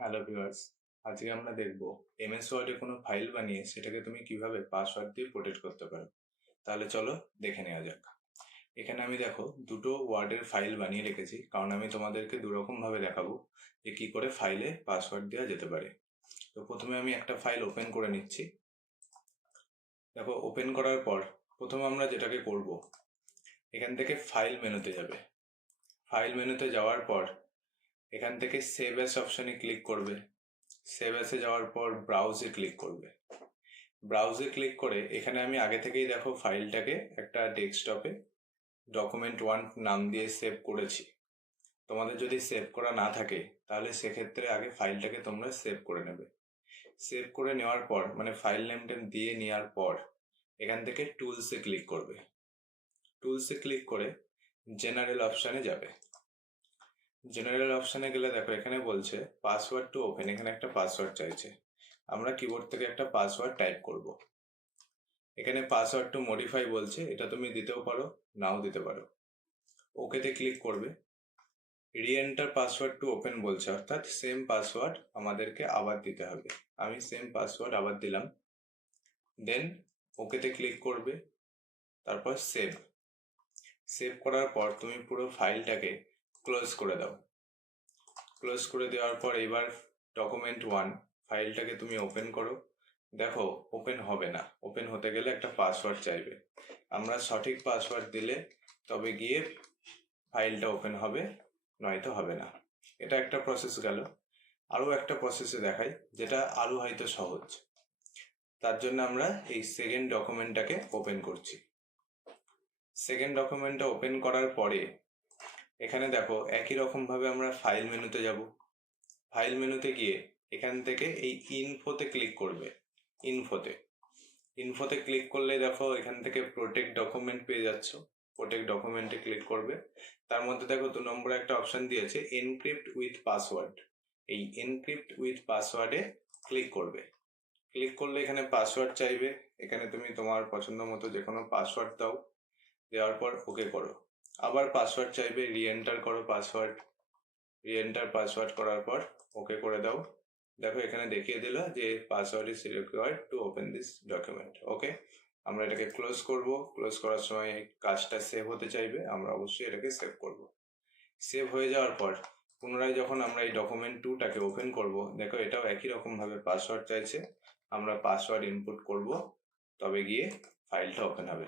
Hello viewers, আজকে আমরা দেখব এমএস ওয়ার্ডে কোনো ফাইল বানিয়ে সেটাকে তুমি কীভাবে পাসওয়ার্ড দিয়ে প্রোটেক্ট করতে পারো। তাহলে চলো দেখে নেওয়া যাক। এখানে আমি দেখো দুটো ওয়ার্ডের ফাইল বানিয়ে রেখেছি, কারণ আমি তোমাদেরকে দুরকম ভাবে দেখাবো যে কি করে ফাইলে পাসওয়ার্ড দেওয়া যেতে পারে। তো প্রথমে আমি একটা ফাইল ওপেন করে নিচ্ছি। দেখো ওপেন করার পর প্রথমে আমরা যেটাকে করব, এখান থেকে ফাইল মেনুতে যাবে। ফাইল মেনুতে যাওয়ার পর এখান থেকে সেভ অ্যাস অপশনে ক্লিক করবে। সেভ অ্যাসে যাওয়ার পর ব্রাউজে ক্লিক করবে। ব্রাউজে ক্লিক করে এখানে আমি আগে থেকেই দেখো ফাইলটাকে একটা ডেস্কটপে ডকুমেন্ট ওয়ান নাম দিয়ে সেভ করেছি। তোমাদের যদি সেভ করা না থাকে, তাহলে সেক্ষেত্রে আগে ফাইলটাকে তোমরা সেভ করে নেবে। সেভ করে নেওয়ার পর মানে ফাইল নেমটা দিয়ে নেওয়ার পর, এখান থেকে টুলসে ক্লিক করবে। টুলসে ক্লিক করে জেনারেল অপশানে যাবে। জেনারেল অপশানে গেলে দেখো, এখানে বলছে পাসওয়ার্ড টু ওপেন এখানে একটা পাসওয়ার্ড চাইছে। আমরা কিবোর্ড থেকে একটা পাসওয়ার্ড টাইপ করব। এখানে পাসওয়ার্ড টু মডিফাই বলছে, এটা তুমি দিতেও পারো, নাও দিতে পারো। ওকেতে ক্লিক করবে। রিএন্টার পাসওয়ার্ড টু ওপেন বলছে, অর্থাৎ সেম পাসওয়ার্ড আমাদেরকে আবার দিতে হবে। আমি সেম পাসওয়ার্ড আবার দিলাম। দেন ওকেতে ক্লিক করবে। তারপর সেভ সেভ করার পর তুমি পুরো ফাইলটাকে ক্লোজ করে দাও। ক্লোজ করে দেওয়ার পর এবার ডকুমেন্ট ওয়ান ফাইলটাকে তুমি ওপেন করো। দেখো ওপেন হবে না। ওপেন হতে গেলে একটা পাসওয়ার্ড চাইবে। আমরা সঠিক পাসওয়ার্ড দিলে তবে গিয়ে ফাইলটা ওপেন হবে, নয়তো হবে না। এটা একটা প্রসেস গেল। আরও একটা প্রসেসে দেখাই, যেটা আরও হয়তো সহজ। তার জন্য আমরা এই সেকেন্ড ডকুমেন্টটাকে ওপেন করছি। সেকেন্ড ডকুমেন্টটা ওপেন করার পরে এখানে দেখো একই রকম ভাবে আমরা ফাইল মেনুতে যাব। ফাইল মেনুতে গিয়ে এখান থেকে এই ইনফোতে ক্লিক করবে। ইনফোতে ইনফোতে ক্লিক করলে দেখো এখান থেকে প্রোটেক্ট ডকুমেন্ট পেয়ে যাচ্ছ। প্রোটেক্ট ডকুমেন্টে ক্লিক করবে। তার মধ্যে দেখো দু নম্বরে একটা অপশন দিয়েছে এনক্রিপ্ট উইথ পাসওয়ার্ড এই এনক্রিপ্ট উইথ পাসওয়ার্ডে ক্লিক করবে। ক্লিক করলে এখানে পাসওয়ার্ড চাইবে। এখানে তুমি তোমার পছন্দ মতো যে কোনো পাসওয়ার্ড দাও। দেওয়ার পর ওকে করো। আবার পাসওয়ার্ড চাইবে রিএন্টার করো পাসওয়ার্ড রিএন্টার পাসওয়ার্ড করার পর ওকে করে দাও। দেখো এখানে দেখিয়ে দিল যে password is required to open this document okay আমরা এটাকে ক্লোজ করব ক্লোজ করার সময় কাজটা সেভ হতে চাইবে, আমরা অবশ্যই এটাকে সেভ করব। সেভ হয়ে যাওয়ার পর পুনরায় যখন আমরা এই ডকুমেন্ট টুটাকে ওপেন করব, দেখো এটাও একই রকমভাবে পাসওয়ার্ড চাইছে, আমরা পাসওয়ার্ড ইনপুট করব, তবে গিয়ে ফাইলটা ওপেন হবে।